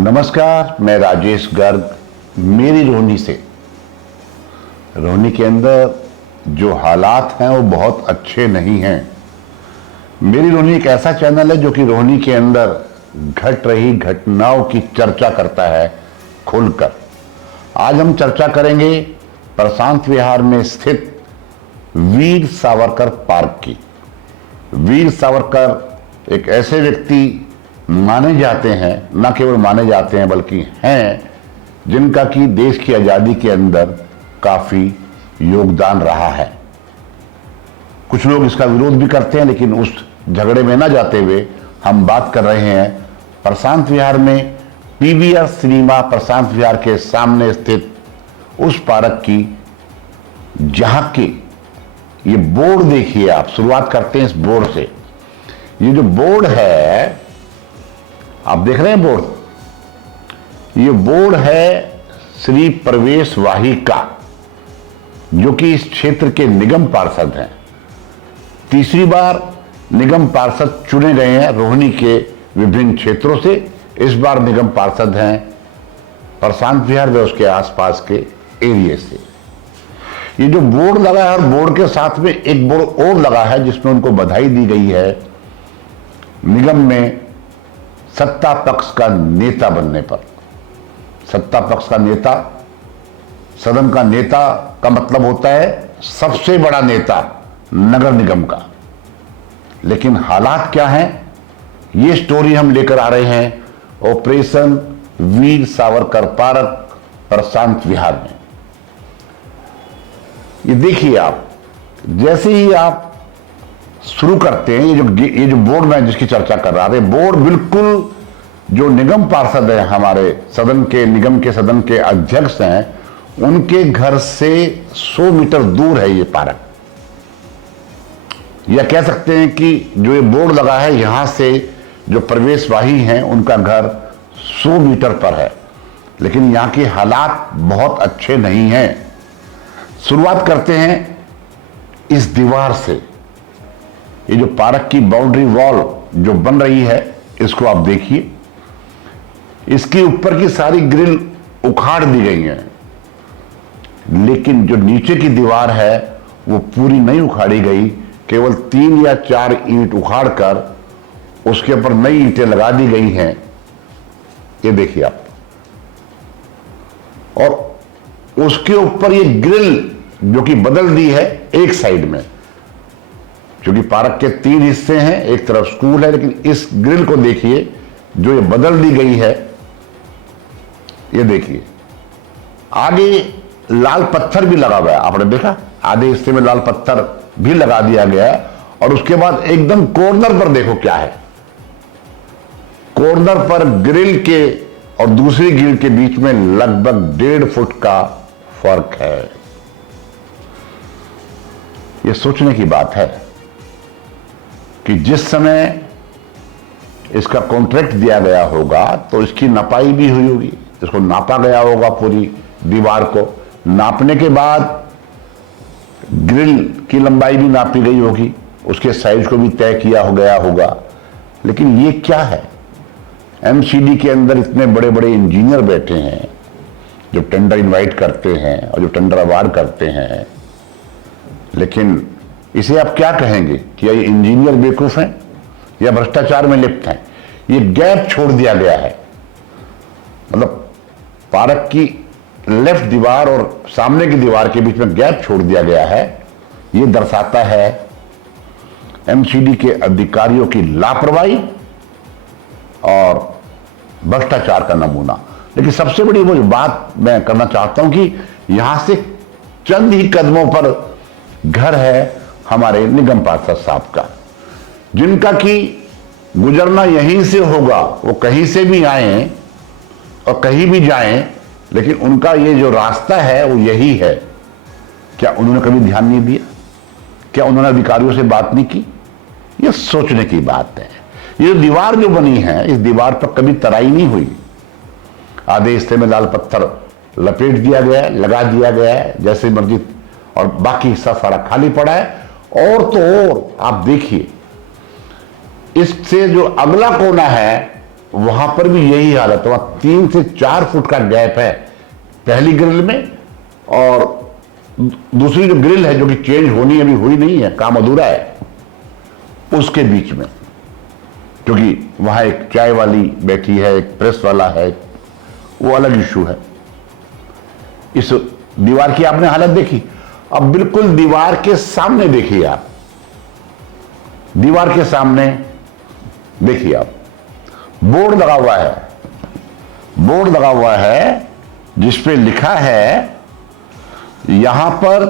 नमस्कार, मैं राजेश गर्ग मेरी रोहिणी से। रोहिणी के अंदर जो हालात हैं वो बहुत अच्छे नहीं हैं। मेरी रोहिणी एक ऐसा चैनल है जो कि रोहिणी के अंदर घट रही घटनाओं की चर्चा करता है खुलकर। आज हम चर्चा करेंगे प्रशांत विहार में स्थित वीर सावरकर पार्क की। वीर सावरकर एक ऐसे व्यक्ति माने जाते हैं, न केवल माने जाते हैं बल्कि हैं जिनका कि देश की आज़ादी के अंदर काफ़ी योगदान रहा है। कुछ लोग इसका विरोध भी करते हैं, लेकिन उस झगड़े में न जाते हुए हम बात कर रहे हैं प्रशांत विहार में पीवीआर सिनेमा प्रशांत विहार के सामने स्थित उस पार्क की, जहां के ये बोर्ड देखिए आप। शुरुआत करते हैं इस बोर्ड से। ये जो बोर्ड है आप देख रहे हैं बोर्ड, ये बोर्ड है श्री प्रवेश वाही का, जो कि इस क्षेत्र के निगम पार्षद हैं। तीसरी बार निगम पार्षद चुने गए हैं रोहिणी के विभिन्न क्षेत्रों से। इस बार निगम पार्षद हैं प्रशांत विहार व उसके आसपास के एरिया से। ये जो बोर्ड लगा है और बोर्ड के साथ में एक बोर्ड और लगा है जिसमें उनको बधाई दी गई है निगम में सत्ता पक्ष का नेता बनने पर। सत्ता पक्ष का नेता, सदन का नेता का मतलब होता है सबसे बड़ा नेता नगर निगम का। लेकिन हालात क्या हैं, ये स्टोरी हम लेकर आ रहे हैं ऑपरेशन वीर सावरकर पार्क प्रशांत विहार में। ये देखिए आप, जैसे ही आप शुरू करते हैं, ये जो बोर्ड में जिसकी चर्चा कर रहा था, बोर्ड बिल्कुल जो निगम पार्षद है हमारे सदन के, निगम के सदन के अध्यक्ष हैं, उनके घर से 100 मीटर दूर है ये पार्क। या कह सकते हैं कि जो ये बोर्ड लगा है, यहां से जो प्रवेशवाही हैं उनका घर 100 मीटर पर है। लेकिन यहां के हालात बहुत अच्छे नहीं हैं। शुरुआत करते हैं इस दीवार से। ये जो पार्क की बाउंड्री वॉल जो बन रही है, इसको आप देखिए। इसके ऊपर की सारी ग्रिल उखाड़ दी गई है, लेकिन जो नीचे की दीवार है वो पूरी नहीं उखाड़ी गई। केवल 3 या 4 ईंट उखाड़कर उसके ऊपर नई ईंटें लगा दी गई हैं। ये देखिए आप, और उसके ऊपर ये ग्रिल जो कि बदल दी है एक साइड में, क्योंकि पार्क के 3 हिस्से हैं, एक तरफ स्कूल है, लेकिन इस ग्रिल को देखिए जो ये बदल दी गई है। ये देखिए आगे लाल पत्थर भी लगा हुआ है, आपने देखा आधे हिस्से में लाल पत्थर भी लगा दिया गया है। और उसके बाद एकदम कॉर्नर पर देखो क्या है, कॉर्नर पर ग्रिल के और दूसरी ग्रिल के बीच में लगभग 1.5 फुट का फर्क है। यह सोचने की बात है कि जिस समय इसका कॉन्ट्रैक्ट दिया गया होगा तो इसकी नपाई भी हुई होगी, इसको नापा गया होगा, पूरी दीवार को नापने के बाद ग्रिल की लंबाई भी नापी गई होगी, उसके साइज को भी तय किया हो गया होगा। लेकिन ये क्या है, एमसीडी के अंदर इतने बड़े बड़े इंजीनियर बैठे हैं जो टेंडर इनवाइट करते हैं और जो टेंडर अवार्ड करते हैं, लेकिन इसे आप क्या कहेंगे कि ये इंजीनियर बेवकूफ हैं या भ्रष्टाचार में लिप्त हैं। ये गैप छोड़ दिया गया है, मतलब पार्क की लेफ्ट दीवार और सामने की दीवार के बीच में गैप छोड़ दिया गया है। ये दर्शाता है एमसीडी के अधिकारियों की लापरवाही और भ्रष्टाचार का नमूना। लेकिन सबसे बड़ी वो बात मैं करना चाहता हूं कि यहां से चंद ही कदमों पर घर है हमारे निगम पार्षद साहब का, जिनका कि गुजरना यहीं से होगा। वो कहीं से भी आए और कहीं भी जाएं, लेकिन उनका ये जो रास्ता है वो यही है। क्या उन्होंने कभी ध्यान नहीं दिया? क्या उन्होंने अधिकारियों से बात नहीं की? ये सोचने की बात है। ये दीवार जो बनी है, इस दीवार पर कभी तराई नहीं हुई। आधे हिस्से में लाल पत्थर लपेट दिया गया है, लगा दिया गया है जैसे मर्जी, और बाकी हिस्सा सारा खाली पड़ा है। और तो और आप देखिए, इससे जो अगला कोना है वहां पर भी यही हालत है, वहां 3 से 4 फुट का गैप है पहली ग्रिल में, और दूसरी जो ग्रिल है जो कि चेंज होनी अभी हुई नहीं है, काम अधूरा है, उसके बीच में, क्योंकि वहां एक चाय वाली बैठी है, एक प्रेस वाला है, वो अलग इशू है। इस दीवार की आपने हालत देखी। अब बिल्कुल दीवार के सामने देखिए आप, दीवार के सामने देखिए आप, बोर्ड लगा हुआ है, बोर्ड लगा हुआ है जिसपे लिखा है यहां पर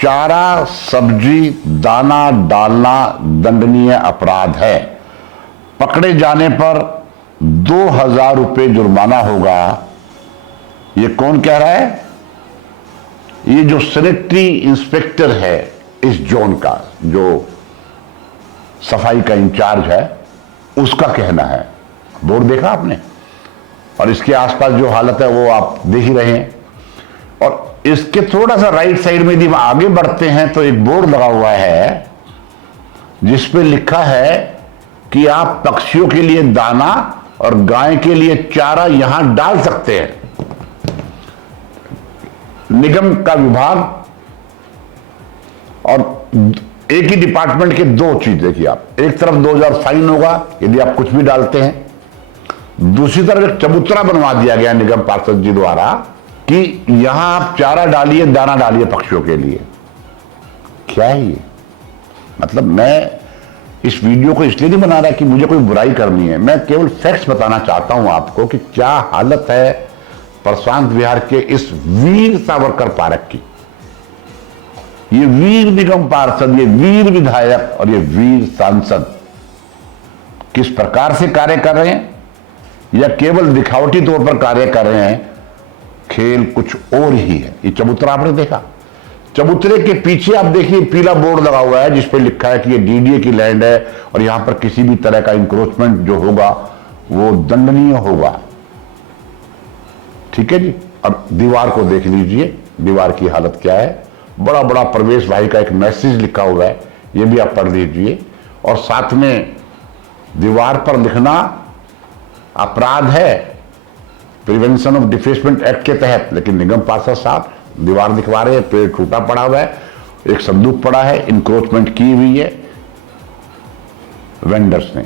चारा सब्जी दाना डालना दंडनीय अपराध है, पकड़े जाने पर 2000 रुपये जुर्माना होगा। ये कौन कह रहा है? ये जो सैनिटरी इंस्पेक्टर है इस जोन का, जो सफाई का इंचार्ज है, उसका कहना है। बोर्ड देखा आपने, और इसके आसपास जो हालत है वो आप देख ही रहे हैं। और इसके थोड़ा सा राइट साइड में यदि आगे बढ़ते हैं तो एक बोर्ड लगा हुआ है जिसपे लिखा है कि आप पक्षियों के लिए दाना और गाय के लिए चारा यहां डाल सकते हैं। निगम का विभाग और एक ही डिपार्टमेंट के दो चीज देखिए आप, एक तरफ 2000 फाइन होगा यदि आप कुछ भी डालते हैं, दूसरी तरफ एक चबूतरा बनवा दिया गया निगम पार्षद जी द्वारा कि यहां आप चारा डालिए दाना डालिए पक्षियों के लिए। क्या है ये? मतलब मैं इस वीडियो को इसलिए नहीं बना रहा कि मुझे कोई बुराई करनी है, मैं केवल फैक्ट्स बताना चाहता हूं आपको कि क्या हालत है प्रशांत विहार के इस वीर सावरकर पार्क की। ये वीर निगम पार्षद, ये वीर विधायक और ये वीर सांसद किस प्रकार से कार्य कर रहे हैं, या केवल दिखावटी तौर पर कार्य कर रहे हैं, खेल कुछ और ही है। ये चबूतरा आपने देखा, चबूतरे के पीछे आप देखिए पीला बोर्ड लगा हुआ है जिस पर लिखा है कि ये डीडीए की लैंड है और यहां पर किसी भी तरह का इंक्रोचमेंट जो होगा वो दंडनीय होगा। ठीक है जी। अब दीवार को देख लीजिए, दीवार की हालत क्या है। बड़ा बड़ा प्रवेश भाई का एक मैसेज लिखा हुआ है, ये भी आप पढ़ लीजिए। और साथ में दीवार पर लिखना अपराध है प्रिवेंशन ऑफ डिफेसमेंट एक्ट के तहत, लेकिन निगम पार्षद साहब दीवार दिखवा रहे हैं, पेड़ टूटा पड़ा हुआ है, एक संदूक पड़ा है, इंक्रोचमेंट की हुई है वेंडर्स ने।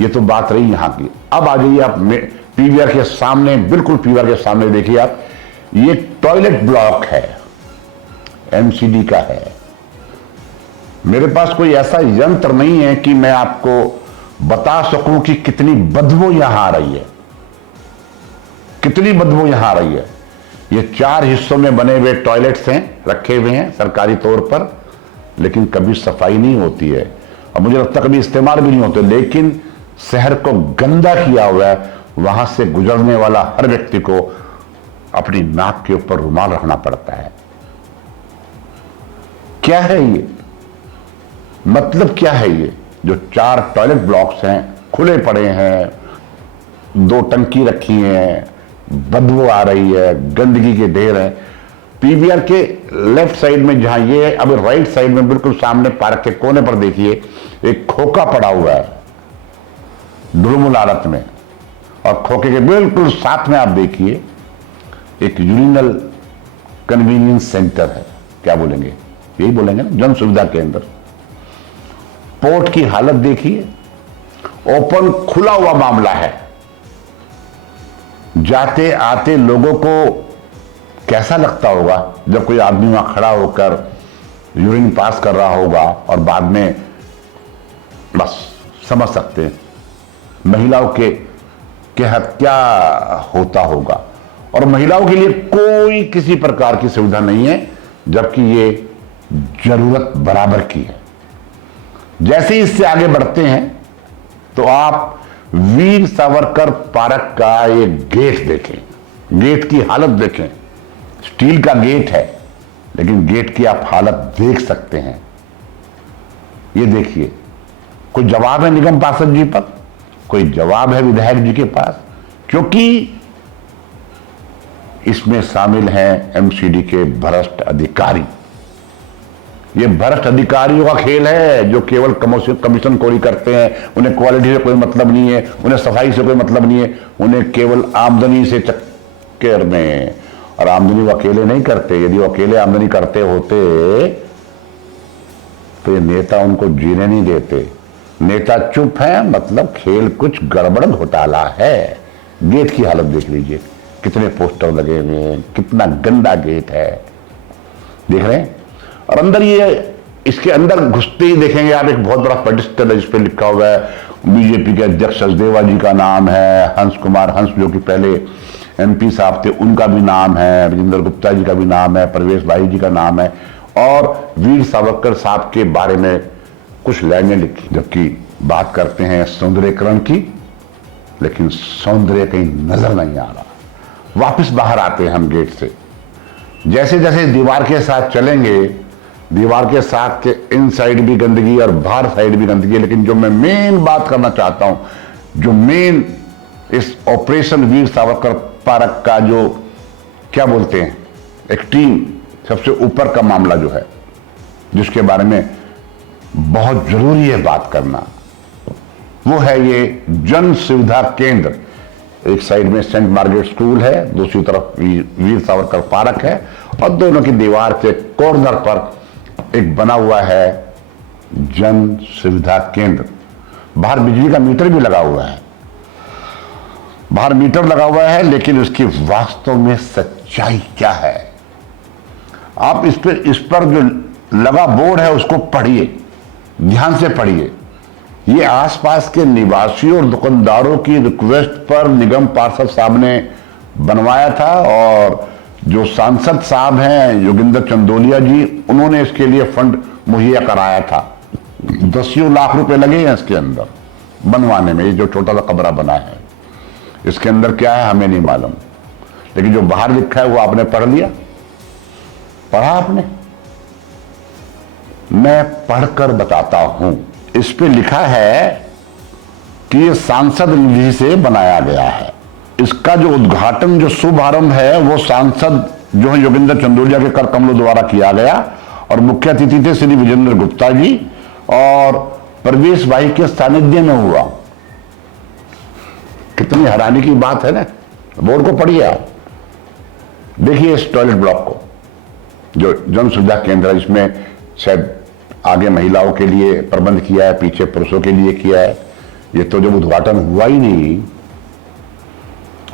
ये तो बात रही यहां की। अब आ जाइए आप पीवीआर के सामने, बिल्कुल पीवीआर के सामने देखिए आप, ये टॉयलेट ब्लॉक है, एमसीडी का है। मेरे पास कोई ऐसा यंत्र नहीं है कि मैं आपको बता सकूं कि कितनी बदबू यहां आ रही है, कितनी बदबू यहां आ रही है। ये 4 हिस्सों में बने हुए टॉयलेट्स हैं, रखे हुए हैं सरकारी तौर पर, लेकिन कभी सफाई नहीं होती है और मुझे लगता है कभी इस्तेमाल भी नहीं होते। लेकिन शहर को गंदा किया हुआ है, वहां से गुजरने वाला हर व्यक्ति को अपनी नाक के ऊपर रुमाल रखना पड़ता है। क्या है ये? मतलब क्या है ये? जो 4 टॉयलेट ब्लॉक्स हैं खुले पड़े हैं, 2 टंकी रखी हैं, बदबू आ रही है, गंदगी के ढेर है। पीवीआर के लेफ्ट साइड में जहां ये है, अब राइट साइड में बिल्कुल सामने पार्क के कोने पर देखिए एक खोखा पड़ा हुआ है ढुलमुल हालत में, और खोखे के बिल्कुल साथ में आप देखिए एक यूरिनल कन्वीनियंस सेंटर है, क्या बोलेंगे, यही बोलेंगे ना, जन सुविधा केंद्र। पोर्ट की हालत देखिए, ओपन खुला हुआ मामला है। जाते आते लोगों को कैसा लगता होगा जब कोई आदमी वहां खड़ा होकर यूरिन पास कर रहा होगा, और बाद में बस समझ सकते हैं महिलाओं के क्या होता होगा। और महिलाओं के लिए कोई किसी प्रकार की सुविधा नहीं है, जबकि ये जरूरत बराबर की है। जैसे ही इससे आगे बढ़ते हैं तो आप वीर सावरकर पार्क का ये गेट देखें, गेट की हालत देखें। स्टील का गेट है, लेकिन गेट की आप हालत देख सकते हैं। ये देखिए, कोई जवाब है निगम पार्षद जी पर, कोई जवाब है विधायक जी के पास, क्योंकि इसमें शामिल हैं एमसीडी के भ्रष्ट अधिकारी। ये भ्रष्ट अधिकारियों का खेल है जो केवल कमीशन खोरी करते हैं। उन्हें क्वालिटी से कोई मतलब नहीं है, उन्हें सफाई से कोई मतलब नहीं है, उन्हें केवल आमदनी से चक्कर में। और आमदनी वो अकेले नहीं करते। यदि वो अकेले आमदनी करते होते तो ये नेता उनको जीने नहीं देते। नेता चुप है, मतलब खेल कुछ गड़बड़ घोटाला है। गेट की हालत देख लीजिए, कितने पोस्टर लगे हुए हैं, कितना गंदा गेट है, देख रहे हैं। और अंदर ये, इसके अंदर घुसते ही देखेंगे आप एक बहुत बड़ा पेडिस्टल है जिस पे लिखा हुआ है बीजेपी के अध्यक्ष सचदेवा जी का नाम है, हंस कुमार हंस जो कि पहले एमपी साहब थे उनका भी नाम है, राजेंद्र गुप्ता जी का भी नाम है, प्रवेश भाई जी का नाम है, और वीर सावरकर साहब के बारे में कुछ लाइनें लिखी। जबकि बात करते हैं सौंदर्यकरण की, लेकिन सौंदर्य कहीं नजर नहीं आ रहा। वापस बाहर आते हैं हम गेट से, जैसे जैसे दीवार के साथ चलेंगे, दीवार के साथ के इन साइड भी गंदगी और बाहर साइड भी गंदगी। लेकिन जो मैं मेन बात करना चाहता हूं, जो मेन इस ऑपरेशन वीर सावरकर पार्क का जो क्या बोलते हैं एक टीम सबसे ऊपर का मामला जो है, जिसके बारे में बहुत जरूरी है बात करना, वो है ये जन सुविधा केंद्र। एक साइड में सेंट मार्गरेट स्कूल है, दूसरी तरफ वीर सावरकर पार्क है, और दोनों की दीवार के कॉर्नर पर एक बना हुआ है जन सुविधा केंद्र। बाहर बिजली का मीटर भी लगा हुआ है, बाहर मीटर लगा हुआ है, लेकिन उसकी वास्तव में सच्चाई क्या है? आप इस पर जो लगा बोर्ड है उसको पढ़िए, ध्यान से पढ़िए। ये आसपास के निवासियों और दुकानदारों की रिक्वेस्ट पर निगम पार्षद साहब ने बनवाया था, और जो सांसद साहब हैं योगिंदर चंदोलिया जी, उन्होंने इसके लिए फंड मुहैया कराया था। 10 लाख रुपए लगे हैं इसके अंदर बनवाने में। ये जो छोटा सा कमरा बना है, इसके अंदर क्या है हमें नहीं मालूम, लेकिन जो बाहर लिखा है वो आपने पढ़ लिया, पढ़ा आपने? मैं पढ़कर बताता हूं। इस पे लिखा है कि ये सांसद निधि से बनाया गया है। इसका जो उद्घाटन, जो शुभारंभ है, वो सांसद जो है योगिंदर चंदोलिया के कर कमलों द्वारा किया गया, और मुख्य अतिथि थे श्री विजेंद्र गुप्ता जी, और प्रवेश भाई के सानिध्य में हुआ। कितनी हैरानी की बात है ना। बोर्ड को पढ़िए आप, देखिए इस टॉयलेट ब्लॉक को, जो जन सुविधा केंद्र है, इसमें शायद आगे महिलाओं के लिए प्रबंध किया है, पीछे पुरुषों के लिए किया है। ये तो जब उद्घाटन हुआ ही नहीं,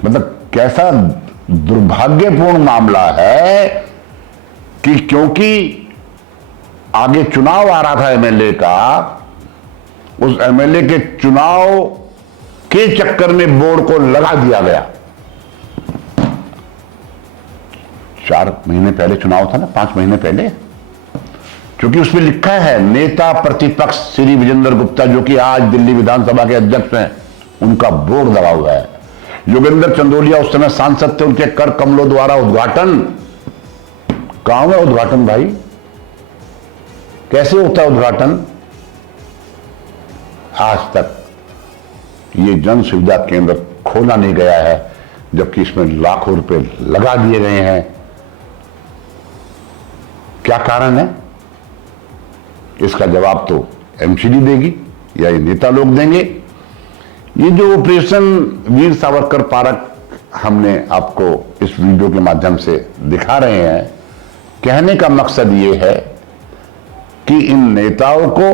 मतलब कैसा दुर्भाग्यपूर्ण मामला है कि क्योंकि आगे चुनाव आ रहा था एमएलए का, उस एमएलए के चुनाव के चक्कर में बोर्ड को लगा दिया गया। 4 महीने पहले चुनाव था ना, 5 महीने पहले, क्योंकि उसमें लिखा है नेता प्रतिपक्ष श्री विजेंद्र गुप्ता, जो कि आज दिल्ली विधानसभा के अध्यक्ष हैं, उनका बोर्ड लगा हुआ है। योगेंद्र चंदोलिया उस समय सांसद थे, उनके कर कमलों द्वारा उद्घाटन। कहां है उद्घाटन भाई? कैसे होता है उद्घाटन? आज तक ये जन सुविधा केंद्र खोला नहीं गया है, जबकि इसमें लाखों रुपए लगा दिए गए हैं। क्या कारण है? इसका जवाब तो एमसीडी देगी या ये नेता लोग देंगे। ये जो ऑपरेशन वीर सावरकर पार्क हमने आपको इस वीडियो के माध्यम से दिखा रहे हैं, कहने का मकसद ये है कि इन नेताओं को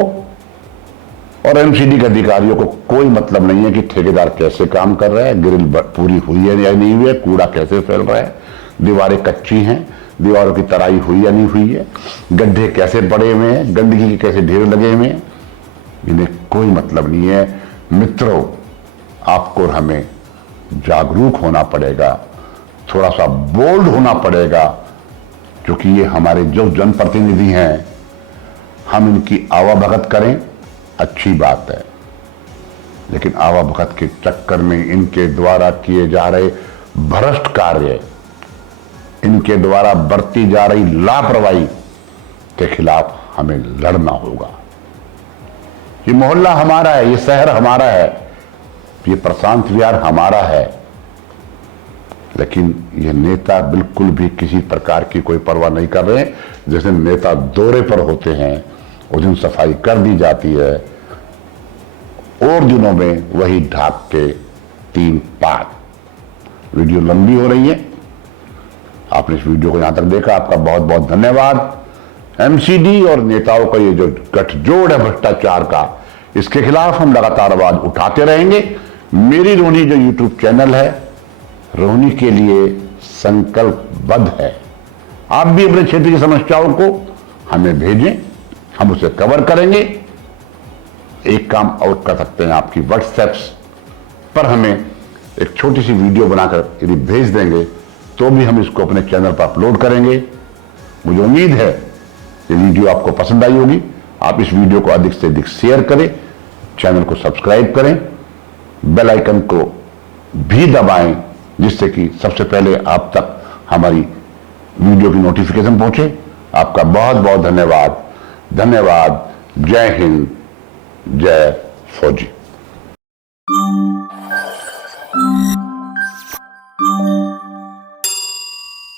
और एमसीडी के अधिकारियों को कोई मतलब नहीं है कि ठेकेदार कैसे काम कर रहा है, ग्रिल पूरी हुई है या नहीं हुई है, कूड़ा कैसे फैल रहा है, दीवारें कच्ची हैं, दीवारों की तराई हुई या नहीं हुई है, गड्ढे कैसे पड़े हुए हैं, गंदगी के कैसे ढेर लगे हुए हैं, इन्हें कोई मतलब नहीं है। मित्रों, आपको और हमें जागरूक होना पड़ेगा, थोड़ा सा बोल्ड होना पड़ेगा, क्योंकि ये हमारे जो जनप्रतिनिधि हैं, हम इनकी आवाभगत करें अच्छी बात है, लेकिन आवाभगत के चक्कर में इनके द्वारा किए जा रहे भ्रष्ट कार्य, इनके द्वारा बरती जा रही लापरवाही के खिलाफ हमें लड़ना होगा। ये मोहल्ला हमारा है, ये शहर हमारा है, ये प्रशांत विहार हमारा है, लेकिन ये नेता बिल्कुल भी किसी प्रकार की कोई परवाह नहीं कर रहे हैं। जैसे नेता दौरे पर होते हैं उस दिन सफाई कर दी जाती है, और दिनों में वही ढाक के 3 पार। वीडियो लंबी हो रही है, आपने इस वीडियो को यहां तक देखा, आपका बहुत बहुत धन्यवाद। एमसीडी और नेताओं का ये जो गठजोड़ है भ्रष्टाचार का, इसके खिलाफ हम लगातार आवाज उठाते रहेंगे। मेरी रोहनी जो यूट्यूब चैनल है रोहनी के लिए संकल्पबद्ध है। आप भी अपने क्षेत्र की समस्याओं को हमें भेजें, हम उसे कवर करेंगे। एक काम और कर सकते हैं, आपकी व्हाट्सएप पर हमें एक छोटी सी वीडियो बनाकर यदि भेज देंगे तो भी हम इसको अपने चैनल पर अपलोड करेंगे। मुझे उम्मीद है ये वीडियो आपको पसंद आई होगी। आप इस वीडियो को अधिक से अधिक शेयर करें, चैनल को सब्सक्राइब करें, बेल आइकन को भी दबाएं, जिससे कि सबसे पहले आप तक हमारी वीडियो की नोटिफिकेशन पहुंचे। आपका बहुत बहुत धन्यवाद। धन्यवाद। जय हिंद, जय फौजी।